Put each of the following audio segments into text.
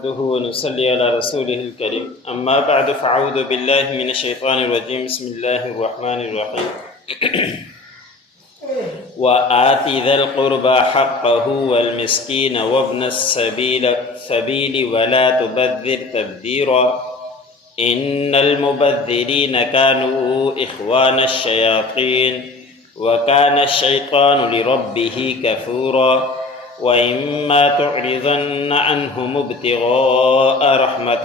نحمده ونصلي على رسوله الكريم اما بعد فاعوذ بالله من الشيطان الرجيم بسم الله الرحمن الرحيم وآت ذا القربى حقه والمسكين وابن السبيل ولا تبذر تبذيرا إن المبذرين كانوا إخوان الشياطين وكان الشيطان لربه كفورا وإما تعرضن عنهم ابتغاء رحمة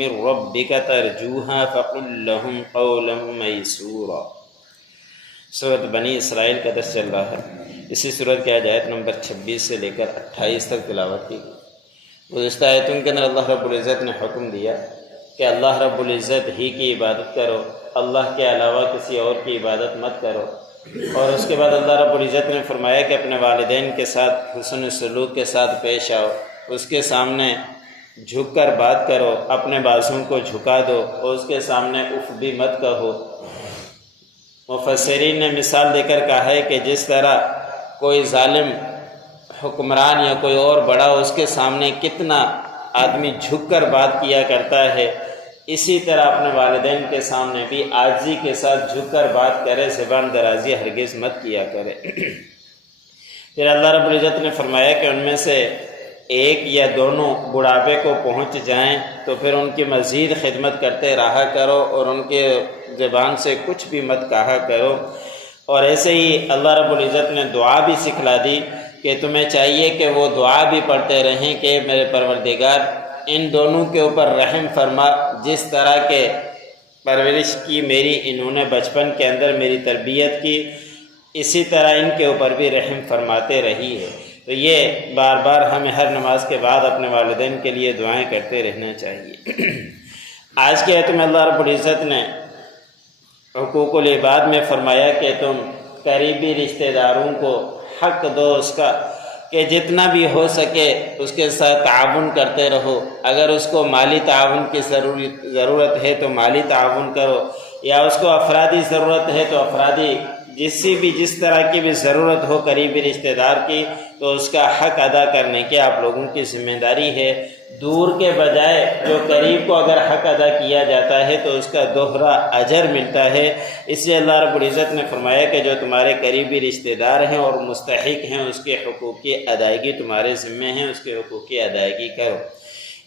من ربك ترجوها فقل لهم قولا ميسورا۔ سورۃ بنی اسرائیل کا درس چل رہا ہے۔ اسی سورت کی آیت نمبر 26 سے لے کر 28 تک تلاوت کی گئی۔ گزشتہ آیتوں کے اندر اللہ رب العزت نے حکم دیا کہ اللہ رب العزت ہی کی عبادت کرو، اللہ کے علاوہ کسی اور کی عبادت مت کرو، اور اس کے بعد اللہ رب العزت نے فرمایا کہ اپنے والدین کے ساتھ حسن سلوک کے ساتھ پیش آؤ، اس کے سامنے جھک کر بات کرو، اپنے بازوؤں کو جھکا دو اور اس کے سامنے اف بھی مت کہو۔ مفسرین نے مثال دے کر کہا ہے کہ جس طرح کوئی ظالم حکمران یا کوئی اور بڑا اس کے سامنے کتنا آدمی جھک کر بات کیا کرتا ہے، اسی طرح اپنے والدین کے سامنے بھی عاجزی کے ساتھ جھک کر بات کرے، زبان درازی ہرگز مت کیا کرے۔ پھر اللہ رب العزت نے فرمایا کہ ان میں سے ایک یا دونوں بڑھاپے کو پہنچ جائیں تو پھر ان کی مزید خدمت کرتے رہا کرو اور ان کے زبان سے کچھ بھی مت کہا کرو۔ اور ایسے ہی اللہ رب العزت نے دعا بھی سکھلا دی کہ تمہیں چاہیے کہ وہ دعا بھی پڑھتے رہیں کہ میرے پروردگار ان دونوں کے اوپر رحم فرما، جس طرح کے پرورش کی میری انہوں نے بچپن کے اندر میری تربیت کی، اسی طرح ان کے اوپر بھی رحم فرماتے رہی ہے۔ تو یہ بار بار ہمیں ہر نماز کے بعد اپنے والدین کے لیے دعائیں کرتے رہنا چاہیے۔ آج کے آیت میں اللہ رب العزت نے حقوق العباد میں فرمایا کہ تم قریبی رشتہ داروں کو حق دو اس کا، کہ جتنا بھی ہو سکے اس کے ساتھ تعاون کرتے رہو۔ اگر اس کو مالی تعاون کی ضرورت ہے تو مالی تعاون کرو، یا اس کو افرادی ضرورت ہے تو افرادی جس طرح کی بھی ضرورت ہو قریبی رشتہ دار کی، تو اس کا حق ادا کرنے کی آپ لوگوں کی ذمہ داری ہے۔ دور کے بجائے جو قریب کو اگر حق ادا کیا جاتا ہے تو اس کا دوہرا اجر ملتا ہے۔ اس لیے اللہ رب العزت نے فرمایا کہ جو تمہارے قریبی رشتہ دار ہیں اور مستحق ہیں اس کے حقوق کی ادائیگی تمہارے ذمہ ہیں، اس کے حقوق کی ادائیگی کرو۔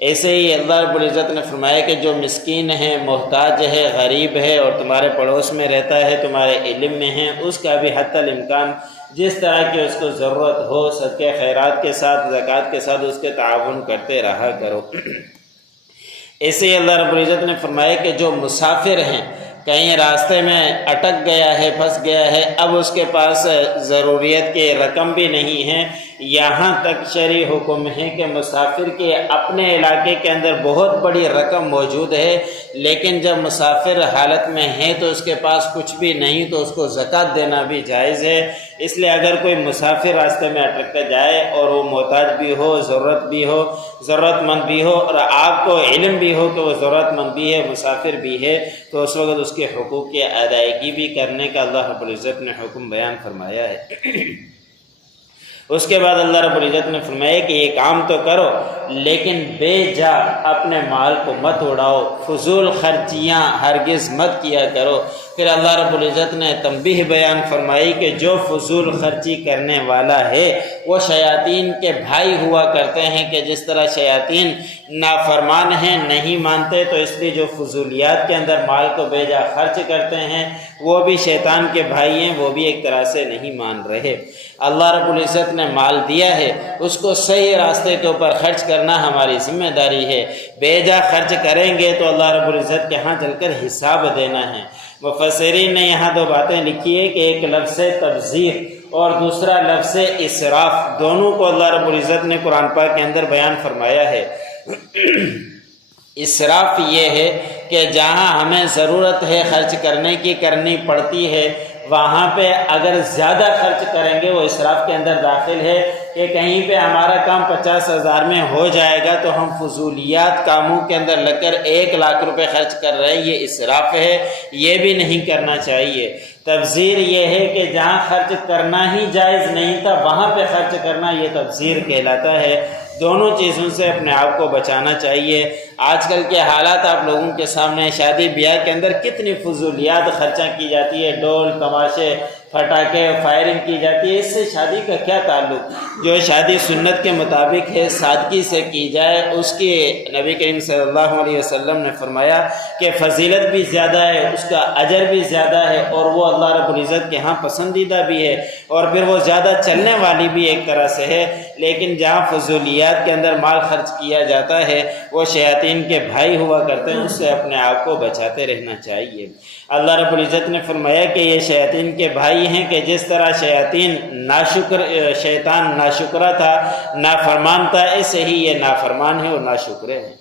ایسے ہی اللہ رب العزت نے فرمایا کہ جو مسکین ہے، محتاج ہے، غریب ہے اور تمہارے پڑوس میں رہتا ہے، تمہارے علم میں ہے، اس کا بھی حتی الامکان جس طرح کی اس کو ضرورت ہو صدقہ خیرات کے ساتھ، زکوٰۃ کے ساتھ اس کے تعاون کرتے رہا کرو۔ ایسے ہی اللہ رب العزت نے فرمایا کہ جو مسافر ہیں، کہیں راستے میں اٹک گیا ہے، پھنس گیا ہے، اب اس کے پاس ضروریت کے رقم بھی نہیں ہے، یہاں تک شرعی حکم ہے کہ مسافر کے اپنے علاقے کے اندر بہت بڑی رقم موجود ہے، لیکن جب مسافر حالت میں ہے تو اس کے پاس کچھ بھی نہیں تو اس کو زکوٰۃ دینا بھی جائز ہے۔ اس لیے اگر کوئی مسافر راستے میں اٹک جائے اور وہ محتاج بھی ہو، ضرورت مند بھی ہو، اور آپ کو علم بھی ہو کہ وہ ضرورت مند بھی ہے، مسافر بھی ہے، تو اس وقت اس کے حقوق کی ادائیگی بھی کرنے کا اللہ رب العزت نے حکم بیان فرمایا ہے۔ اس کے بعد اللہ رب العزت نے فرمایا کہ یہ کام تو کرو لیکن بے جا اپنے مال کو مت اڑاؤ، فضول خرچیاں ہرگز مت کیا کرو۔ پھر اللہ رب العزت نے تنبیہ بیان فرمائی کہ جو فضول خرچی کرنے والا ہے وہ شیاطین کے بھائی ہوا کرتے ہیں، کہ جس طرح شیاطین نافرمان ہیں، نہیں مانتے، تو اس لیے جو فضولیات کے اندر مال کو بے جا خرچ کرتے ہیں وہ بھی شیطان کے بھائی ہیں، وہ بھی ایک طرح سے نہیں مان رہے۔ اللہ رب العزت نے مال دیا ہے، اس کو صحیح راستے کے اوپر خرچ کرنا ہماری ذمہ داری ہے۔ بے جا خرچ کریں گے تو اللہ رب العزت کے ہاں چل کر حساب دینا ہے۔ مفسرین نے یہاں دو باتیں لکھی ہے کہ ایک لفظ تبذیر اور دوسرا لفظ اسراف، دونوں کو اللہ رب العزت نے قرآن پاک کے اندر بیان فرمایا ہے۔ اسراف یہ ہے کہ جہاں ہمیں ضرورت ہے خرچ کرنے کی کرنی پڑتی ہے، وہاں پہ اگر زیادہ خرچ کریں گے وہ اسراف کے اندر داخل ہے، کہ کہیں پہ ہمارا کام 50,000 میں ہو جائے گا تو ہم فضولیات کاموں کے اندر لگ کر 1 لاکھ روپے خرچ کر رہے ہیں، یہ اسراف ہے، یہ بھی نہیں کرنا چاہیے۔ تبذیر یہ ہے کہ جہاں خرچ کرنا ہی جائز نہیں تھا وہاں پہ خرچ کرنا، یہ تبذیر کہلاتا ہے۔ دونوں چیزوں سے اپنے آپ کو بچانا چاہیے۔ آج کل کے حالات آپ لوگوں کے سامنے، شادی بیاہ کے اندر کتنی فضولیات خرچہ کی جاتی ہے، ڈول تماشے پٹاخے فائرنگ کی جاتی ہے، اس سے شادی کا کیا تعلق؟ جو شادی سنت کے مطابق ہے سادگی سے کی جائے، اس کی نبی کریم صلی اللہ علیہ وسلم نے فرمایا کہ فضیلت بھی زیادہ ہے، اس کا اجر بھی زیادہ ہے، اور وہ اللہ رب العزت کے ہاں پسندیدہ بھی ہے، اور پھر وہ زیادہ چلنے والی بھی ایک طرح سے ہے۔ لیکن جہاں فضولیات کے اندر مال خرچ کیا جاتا ہے وہ شیاطین کے بھائی ہوا کرتے ہیں، اس سے اپنے آپ کو بچاتے رہنا چاہیے۔ اللہ رب العزت نے فرمایا کہ یہ شیاطین کے بھائی ہیں کہ جس طرح شیطان ناشکرا تھا، نافرمان تھا، ایسے ہی یہ نافرمان ہے اور ناشکرے ہیں۔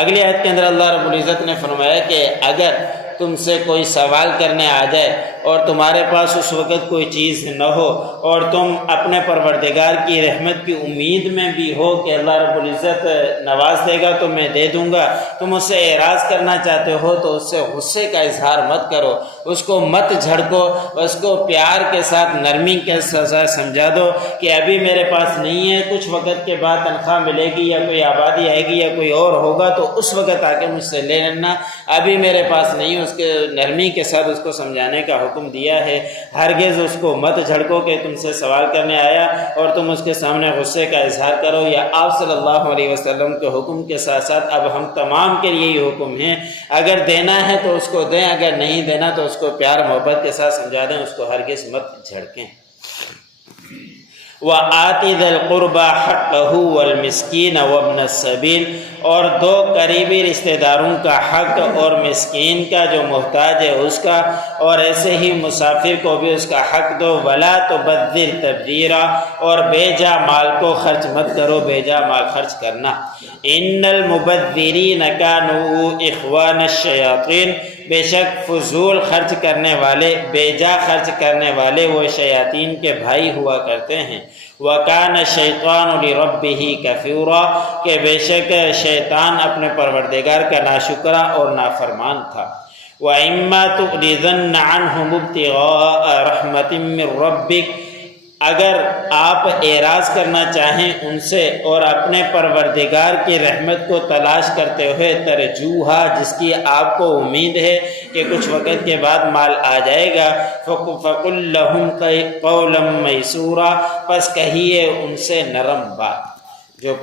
اگلی آیت کے اندر اللہ رب العزت نے فرمایا کہ اگر تم سے کوئی سوال کرنے آ جائے اور تمہارے پاس اس وقت کوئی چیز نہ ہو، اور تم اپنے پروردگار کی رحمت کی امید میں بھی ہو کہ اللہ رب العزت نواز دے گا تو میں دے دوں گا، تم اس سے اعراض کرنا چاہتے ہو تو اس سے غصے کا اظہار مت کرو، اس کو مت جھڑکو، اس کو پیار کے ساتھ نرمی کے ساتھ سمجھا دو کہ ابھی میرے پاس نہیں ہے، کچھ وقت کے بعد تنخواہ ملے گی یا کوئی آبادی آئے گی یا کوئی اور ہوگا تو اس وقت آ کے مجھ سے لے لینا، ابھی میرے پاس نہیں۔ اس کے نرمی کے ساتھ اس کو سمجھانے کا حکم دیا ہے۔ ہرگز اس کو مت جھڑکو کہ تم سے سوال کرنے آیا اور تم اس کے سامنے غصے کا اظہار کرو، یا آپ صلی اللہ علیہ وسلم کے حکم کے ساتھ ساتھ اب ہم تمام کے لیے یہ حکم ہے، اگر دینا ہے تو اس کو دیں، اگر نہیں دینا تو اس کو پیار محبت کے ساتھ سمجھا دیں، اس کو ہرگز مت جھڑکیں۔ وَآتِ ذَا الْقُرْبَى حَقَّهُ وَالْمِسْكِينَ وَابْنَ السَّبِيلِ، اور دو قریبی رشتہ داروں کا حق اور مسکین کا جو محتاج ہے اس کا، اور ایسے ہی مسافر کو بھی اس کا حق دو۔ وَلَا تُبَذِّرْ تَبْذِيرًا، اور بے جا مال کو خرچ مت کرو، بے جا مال خرچ کرنا۔ إِنَّ الْمُبَذِّرِينَ كَانُوا إِخْوَانَ الشَّيَاطِينِ، بے شک فضول خرچ کرنے والے، بے جا خرچ کرنے والے وہ شیاطین کے بھائی ہوا کرتے ہیں۔ وَكَانَ الشَّيْطَانُ لِرَبِّهِ كَفُورًا، کہ بے شک شیطان اپنے پروردگار کا ناشکرا اور نافرمان تھا۔ وَإِمَّا تُعْرِضَنَّ عَنْهُمُ ابْتِغَاءَ رَحْمَةٍ مِّن رَّبِّكَ، اگر آپ اعراض کرنا چاہیں ان سے اور اپنے پروردگار کی رحمت کو تلاش کرتے ہوئے، ترجوہا، جس کی آپ کو امید ہے کہ کچھ وقت کے بعد مال آ جائے گا، فَقُل لَّهُمْ قَوْلًا مَّيْسُورًا، پس کہیے ان سے نرم بات۔ جو